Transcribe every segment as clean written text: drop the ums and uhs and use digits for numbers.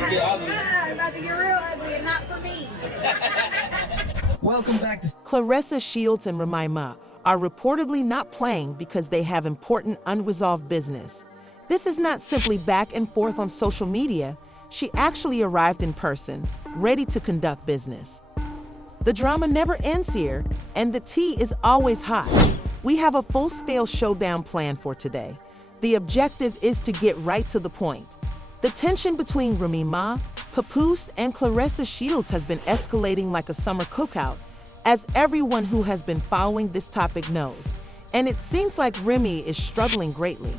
to get ugly. It's about to get real ugly and not for me. Welcome back to Claressa Shields and Remy are reportedly not playing because they have important unresolved business. This is not simply back and forth on social media. She actually arrived in person, ready to conduct business. The drama never ends here, and the tea is always hot. We have a full-scale showdown planned for today. The objective is to get right to the point. The tension between Remy Papoose, and Claressa Shields has been escalating like a summer cookout, as everyone who has been following this topic knows. And it seems like Remy is struggling greatly.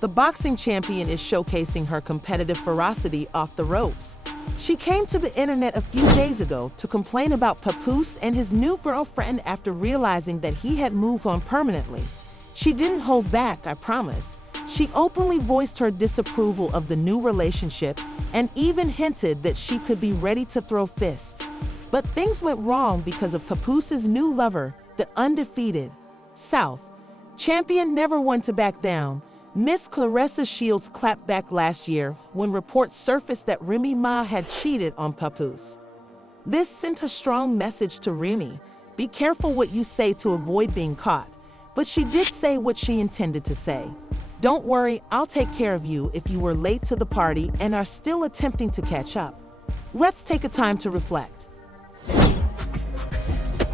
The boxing champion is showcasing her competitive ferocity off the ropes. She came to the internet a few days ago to complain about Papoose and his new girlfriend after realizing that he had moved on permanently. She didn't hold back, I promise. She openly voiced her disapproval of the new relationship and even hinted that she could be ready to throw fists. But things went wrong because of Papoose's new lover, the undefeated South champion never one to back down. Miss Claressa Shields clapped back last year when reports surfaced that Remy had cheated on Papoose. This sent a strong message to Remy: be careful what you say to avoid being caught. But she did say what she intended to say. Don't worry, I'll take care of you if you were late to the party and are still attempting to catch up. Let's take a time to reflect.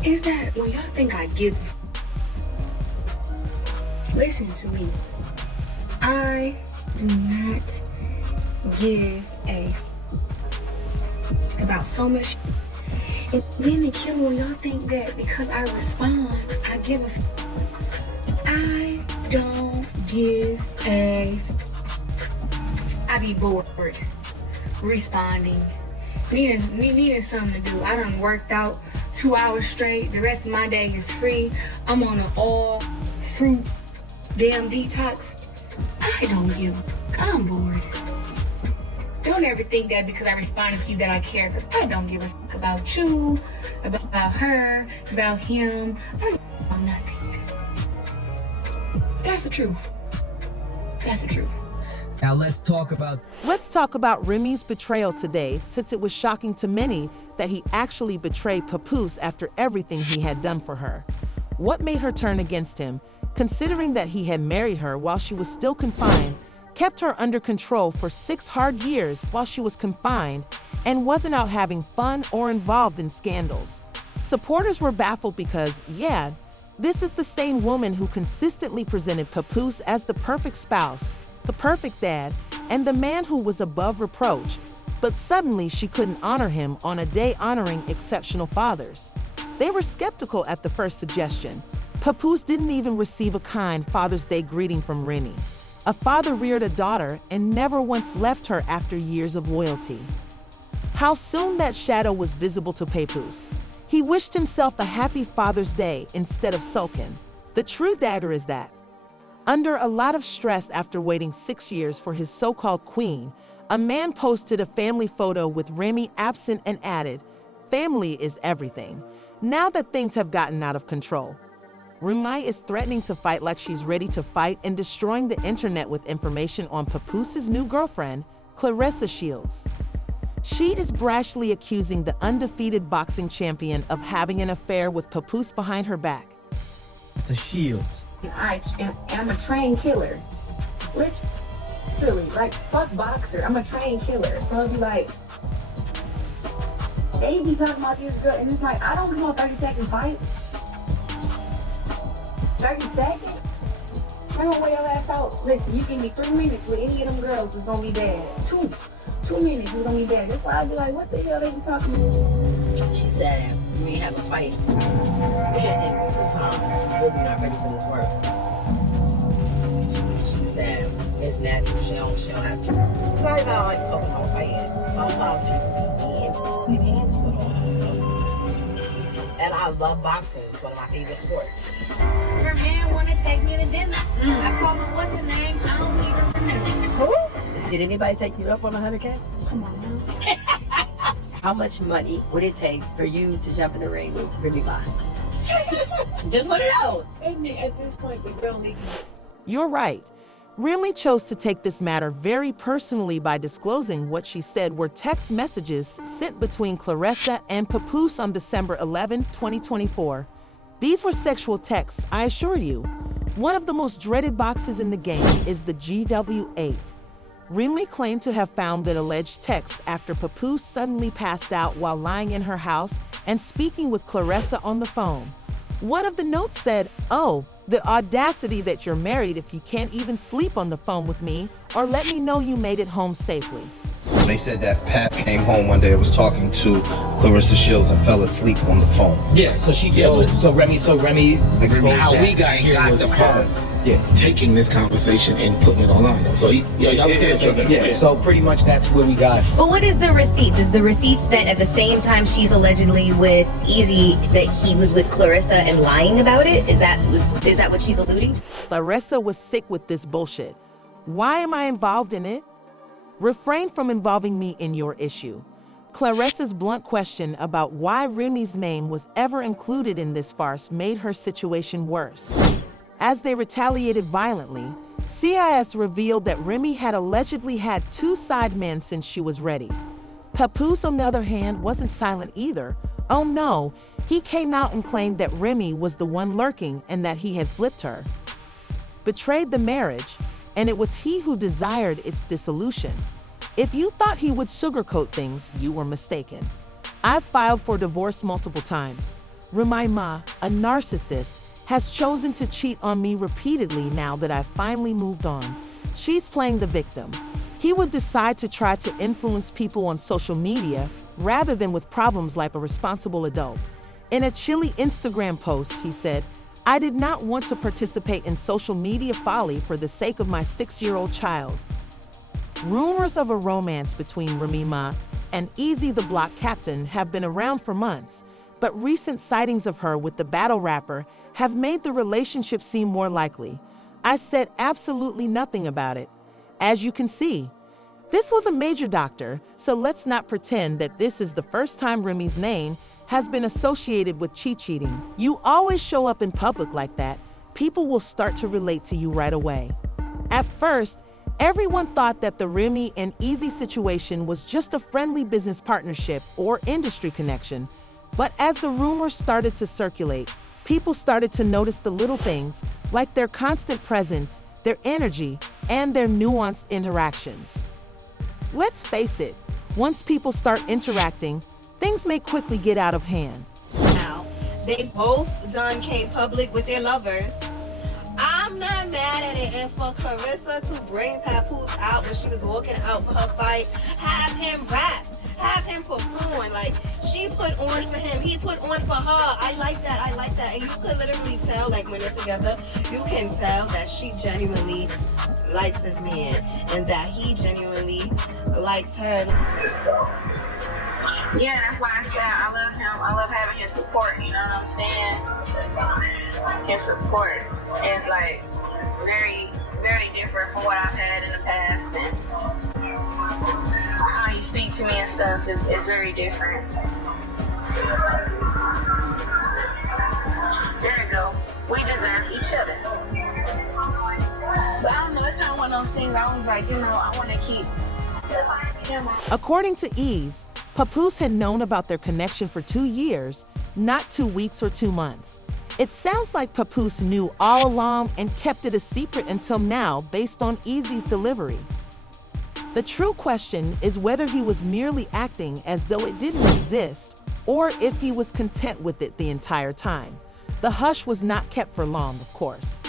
Is that when y'all think I give? Listen to me. I do not give a about so much. And then the killer, when y'all think that because I respond, I give a. I don't give a. I be bored responding, needing something to do. I done worked out 2 hours straight. The rest of my day is free. I'm on an all fruit damn detox. I don't give. I'm bored. Don't ever think that because I responded to you that I care, because I don't give a fuck about you, about her, about him. I don't know nothing. That's the truth. That's the truth. Now let's talk about Remy's betrayal today, since it was shocking to many that he actually betrayed Papoose after everything he had done for her. What made her turn against him, considering that he had married her while she was still confined, kept her under control for 6 hard years while she was confined, and wasn't out having fun or involved in scandals? Supporters were baffled because, yeah, this is the same woman who consistently presented Papoose as the perfect spouse, the perfect dad, and the man who was above reproach, but suddenly she couldn't honor him on a day honoring exceptional fathers. They were skeptical at the first suggestion. Papoose didn't even receive a kind Father's Day greeting from Remy. A father reared a daughter and never once left her after years of loyalty. How soon that shadow was visible to Papoose. He wished himself a happy Father's Day instead of sulking. The true dagger is that, under a lot of stress after waiting 6 years for his so-called queen, a man posted a family photo with Remy absent and added, "Family is everything." Now that things have gotten out of control, Remy is threatening to fight like she's ready to fight and destroying the internet with information on Papoose's new girlfriend, Claressa Shields. She is brashly accusing the undefeated boxing champion of having an affair with Papoose behind her back. Shields. I'm a trained killer. Literally, like, fuck boxer. I'm a trained killer. So it'd be like, they be talking about this girl, and it's like, I don't want 30-second fights. 30 seconds? I'm gonna wear your ass out. Listen, you give me 3 minutes with any of them girls, it's gonna be bad. 2 minutes is gonna be bad. That's why I'd be like, what the hell they be talking about? She said, we ain't have a fight. We had in recent times. She's really not ready for this work. She said, it's natural. She don't have to. Probably not like talking about fighting. Sometimes people be in hands with them. And I love boxing. It's one of my favorite sports. Her man wanna take me to dinner. I call her, what's her name? I don't even remember. Who? Did anybody take you up on 100K? Come on now. How much money would it take for you to jump in the ring with Remy? Just want to know. At this point, the girl needs. You're right. Remy chose to take this matter very personally by disclosing what she said were text messages sent between Claressa and Papoose on December 11, 2024. These were sexual texts, I assure you. One of the most dreaded boxes in the game is the GW8. Remy claimed to have found the alleged text after Papoose suddenly passed out while lying in her house and speaking with Claressa on the phone. One of the notes said, "Oh, the audacity that you're married if you can't even sleep on the phone with me, or let me know you made it home safely." They said that Pap came home one day and was talking to Claressa Shields and fell asleep on the phone. Yeah, so Remy exposed how that. we got here was her taking this conversation and putting it online. So y'all was saying something. Yeah, so pretty much that's where we got. But what is the receipts? Is the receipts that at the same time she's allegedly with Easy that he was with Claressa and lying about it? Is that what she's alluding to? Claressa was sick with this bullshit. Why am I involved in it? Refrain from involving me in your issue. Claressa's blunt question about why Remy's name was ever included in this farce made her situation worse. As they retaliated violently, CIS revealed that Remy had allegedly had 2 sidemen since she was ready. Papoose, on the other hand, wasn't silent either. Oh no, he came out and claimed that Remy was the one lurking and that he had flipped her, betrayed the marriage, and it was he who desired its dissolution. If you thought he would sugarcoat things, you were mistaken. I've filed for divorce multiple times. Remy Ma, a narcissist, has chosen to cheat on me repeatedly now that I've finally moved on. She's playing the victim. He would decide to try to influence people on social media rather than with problems like a responsible adult. In a chilly Instagram post, he said, "I did not want to participate in social media folly for the sake of my 6-year-old child." Rumors of a romance between Remy Ma and Easy the Block Captain have been around for months, but recent sightings of her with the battle rapper have made the relationship seem more likely. I said absolutely nothing about it. As you can see, this was a major doctor, so let's not pretend that this is the first time Remy's name has been associated with cheating. You always show up in public like that, people will start to relate to you right away. At first, everyone thought that the Remy and Easy situation was just a friendly business partnership or industry connection, but as the rumors started to circulate, people started to notice the little things, like their constant presence, their energy, and their nuanced interactions. Let's face it, once people start interacting, things may quickly get out of hand. Now, they both done came public with their lovers. I'm not mad at it. And for Claressa to bring Papoose out when she was walking out for her fight, have him rap, have him perform. Like, she put on for him, he put on for her. I like that. And you could literally tell, like, when they're together, you can tell that she genuinely likes this man and that he genuinely likes her. Yeah, that's why I said I love him. I love having his support, you know what I'm saying? His support is like very, very different from what I've had in the past, and how he speaks to me and stuff is very different. There we go. We deserve each other. But I don't know, it's kind of one of those things I was like, I want to keep him. According to Ease, Papoose had known about their connection for 2 years, not 2 weeks or 2 months. It sounds like Papoose knew all along and kept it a secret until now based on Easy's delivery. The true question is whether he was merely acting as though it didn't exist, or if he was content with it the entire time. The hush was not kept for long, of course.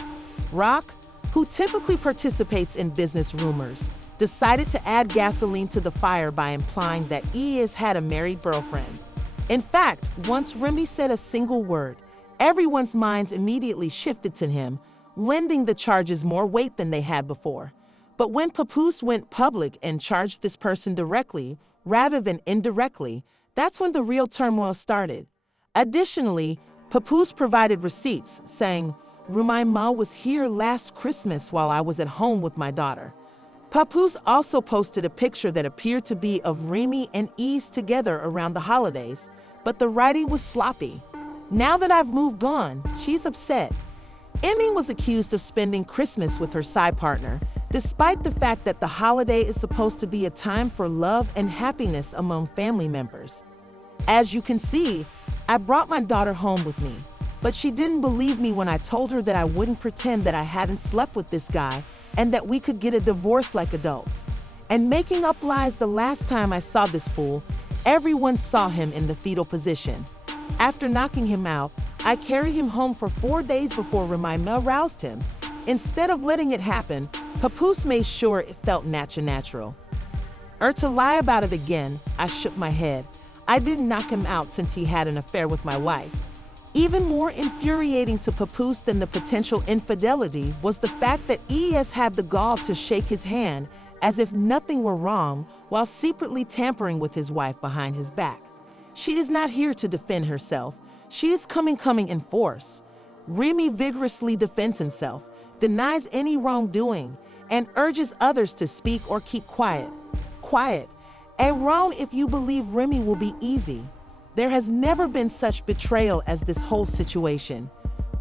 Rock, who typically participates in business rumors, decided to add gasoline to the fire by implying that Ease had a married girlfriend. In fact, once Remy said a single word, everyone's minds immediately shifted to him, lending the charges more weight than they had before. But when Papoose went public and charged this person directly, rather than indirectly, that's when the real turmoil started. Additionally, Papoose provided receipts saying, "Remy Ma was here last Christmas while I was at home with my daughter." Papoose also posted a picture that appeared to be of Remy and Ease together around the holidays, but the writing was sloppy. Now that I've moved on, she's upset. Emmy was accused of spending Christmas with her side partner, despite the fact that the holiday is supposed to be a time for love and happiness among family members. As you can see, I brought my daughter home with me, but she didn't believe me when I told her that I wouldn't pretend that I hadn't slept with this guy and that we could get a divorce like adults. And making up lies the last time I saw this fool, everyone saw him in the fetal position. After knocking him out, I carried him home for 4 days before Remy aroused him. Instead of letting it happen, Papoose made sure it felt natural. To lie about it again, I shook my head. I didn't knock him out since he had an affair with my wife. Even more infuriating to Papoose than the potential infidelity was the fact that ES had the gall to shake his hand as if nothing were wrong while secretly tampering with his wife behind his back. She is not here to defend herself. She is coming in force. Remy vigorously defends himself, denies any wrongdoing, and urges others to speak or keep quiet. Quiet. And wrong if you believe Remy will be easy. There has never been such betrayal as this whole situation.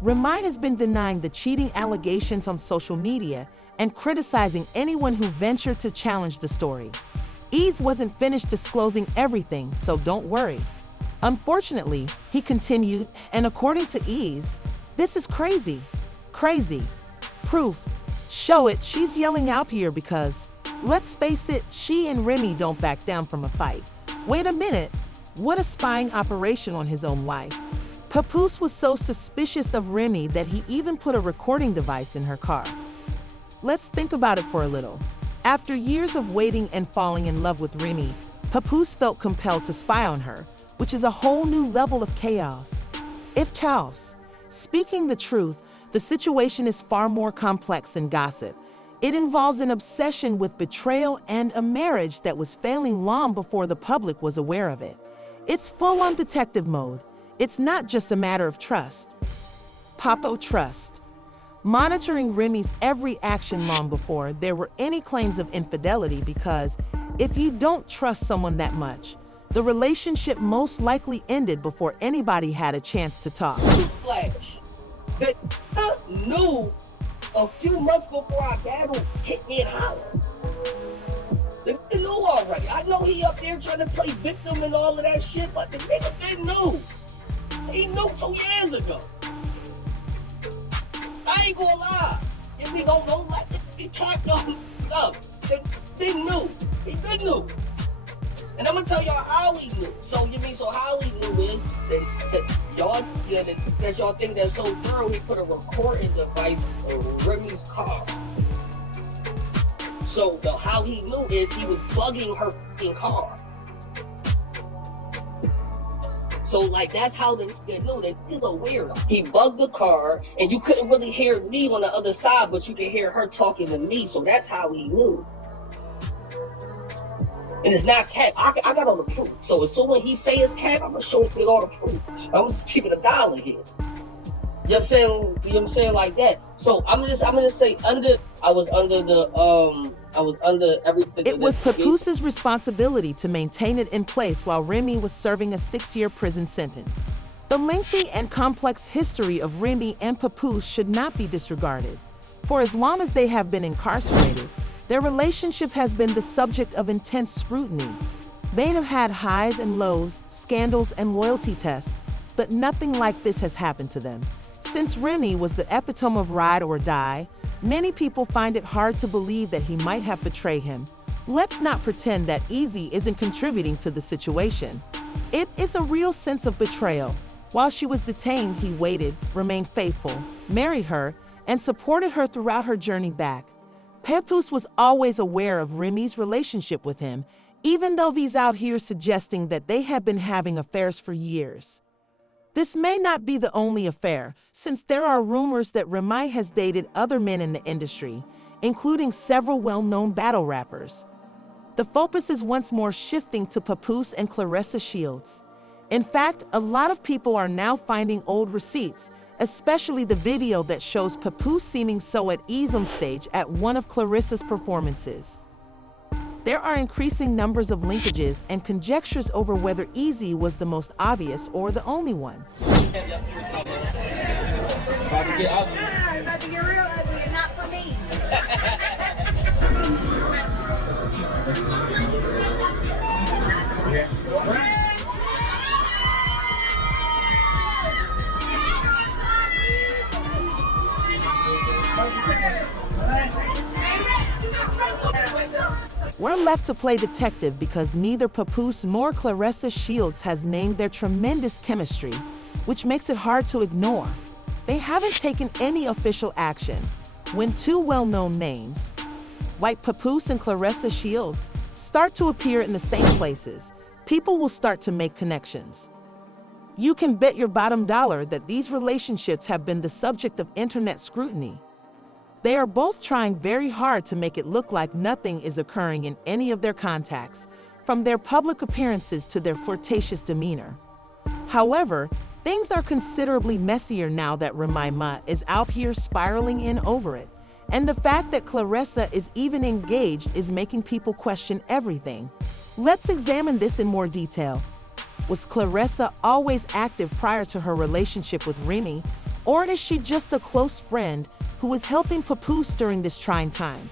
Remy has been denying the cheating allegations on social media and criticizing anyone who ventured to challenge the story. Ease wasn't finished disclosing everything, so don't worry. Unfortunately, he continued, and according to Ease, this is crazy. Crazy. Proof. Show it. She's yelling out here because, let's face it, she and Remy don't back down from a fight. Wait a minute. What a spying operation on his own wife. Papoose was so suspicious of Remy that he even put a recording device in her car. Let's think about it for a little. After years of waiting and falling in love with Remy, Papoose felt compelled to spy on her, which is a whole new level of chaos. If chaos. Speaking the truth, the situation is far more complex than gossip. It involves an obsession with betrayal and a marriage that was failing long before the public was aware of it. It's full-on detective mode. It's not just a matter of trust. Papo trust. Monitoring Remy's every action long before there were any claims of infidelity, because if you don't trust someone that much, the relationship most likely ended before anybody had a chance to talk. Newsflash. That I knew a few months before our battle hit me and holler. The nigga knew already. I know he up there trying to play victim and all of that shit, but the nigga didn't know. He knew 2 years ago. I ain't gonna lie. If we don't let it be tracked up, they knew. He did know. And I'm gonna tell y'all how he knew. So how he knew is that y'all think that's so thorough, he put a recording device in Remy's car. So how he knew is he was bugging her fucking car. So that's how they knew that he's a weirdo. He bugged the car, and you couldn't really hear me on the other side, but you could hear her talking to me. So that's how he knew. And it's not cap. I got all the proof. So as soon as he say it's cap, I'm gonna show him with all the proof. I'm just keeping $1 here. You know what I'm saying? Like that. So I'm gonna say I was under everything. It was Papoose's responsibility to maintain it in place while Remy was serving a 6-year prison sentence. The lengthy and complex history of Remy and Papoose should not be disregarded. For as long as they have been incarcerated, their relationship has been the subject of intense scrutiny. They have had highs and lows, scandals and loyalty tests, but nothing like this has happened to them. Since Remy was the epitome of ride or die, many people find it hard to believe that he might have betrayed him. Let's not pretend that Easy isn't contributing to the situation. It is a real sense of betrayal. While she was detained, he waited, remained faithful, married her, and supported her throughout her journey back. Papoose was always aware of Remy's relationship with him, even though he's out here suggesting that they have been having affairs for years. This may not be the only affair, since there are rumors that Remy has dated other men in the industry, including several well-known battle rappers. The focus is once more shifting to Papoose and Claressa Shields. In fact, a lot of people are now finding old receipts, especially the video that shows Papoose seeming so at ease on stage at one of Claressa's performances. There are increasing numbers of linkages and conjectures over whether Easy was the most obvious or the only one. About to get ugly. We're left to play detective because neither Papoose nor Claressa Shields has named their tremendous chemistry, which makes it hard to ignore. They haven't taken any official action. When two well-known names, like Papoose and Claressa Shields, start to appear in the same places, people will start to make connections. You can bet your bottom dollar that these relationships have been the subject of internet scrutiny. They are both trying very hard to make it look like nothing is occurring in any of their contacts, from their public appearances to their flirtatious demeanor. However, things are considerably messier now that Remy is out here spiraling in over it, and the fact that Claressa is even engaged is making people question everything. Let's examine this in more detail. Was Claressa always active prior to her relationship with Remy, or is she just a close friend who was helping Papoose during this trying time?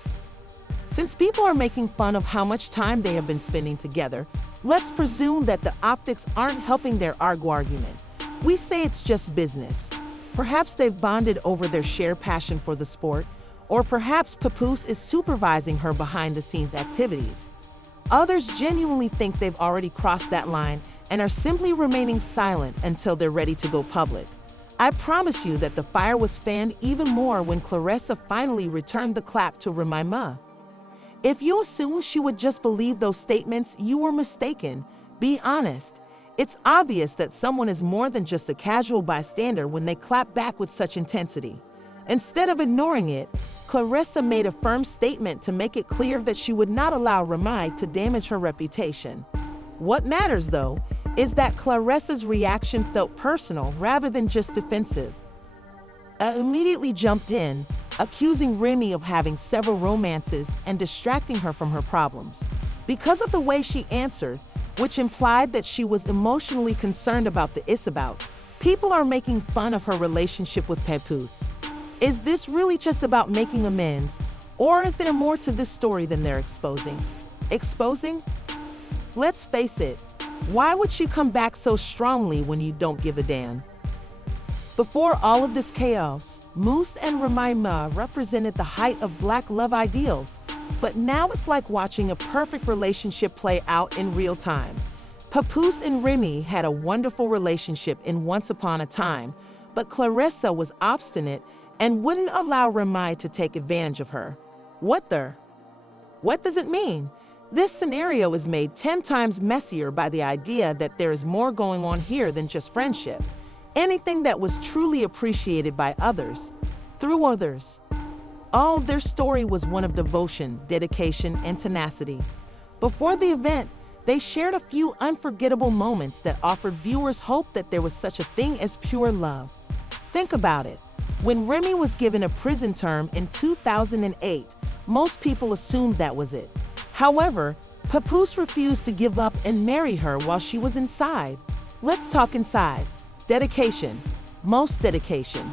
Since people are making fun of how much time they have been spending together, let's presume that the optics aren't helping their argument. We say it's just business. Perhaps they've bonded over their shared passion for the sport, or perhaps Papoose is supervising her behind-the-scenes activities. Others genuinely think they've already crossed that line and are simply remaining silent until they're ready to go public. I promise you that the fire was fanned even more when Claressa finally returned the clap to Remy. If you assume she would just believe those statements, you were mistaken. Be honest. It's obvious that someone is more than just a casual bystander when they clap back with such intensity. Instead of ignoring it, Claressa made a firm statement to make it clear that she would not allow Remy to damage her reputation. What matters, though, is that Claressa's reaction felt personal rather than just defensive. Immediately jumped in, accusing Remy of having several romances and distracting her from her problems. Because of the way she answered, which implied that she was emotionally concerned about the isabout, people are making fun of her relationship with Papoose. Is this really just about making amends, or is there more to this story than they're exposing? Exposing? Let's face it, why would she come back so strongly when you don't give a damn? Before all of this chaos, Moose and Remy represented the height of Black love ideals, but now it's like watching a perfect relationship play out in real time. Papoose and Remy had a wonderful relationship in Once Upon a Time, but Claressa was obstinate and wouldn't allow Remy to take advantage of her. What does it mean? This scenario is made 10 times messier by the idea that there is more going on here than just friendship. Anything that was truly appreciated by others, through others. Oh, their story was one of devotion, dedication, and tenacity. Before the event, they shared a few unforgettable moments that offered viewers hope that there was such a thing as pure love. Think about it. When Remy was given a prison term in 2008, most people assumed that was it. However, Papoose refused to give up and marry her while she was inside. Let's talk inside. Dedication. Most dedication.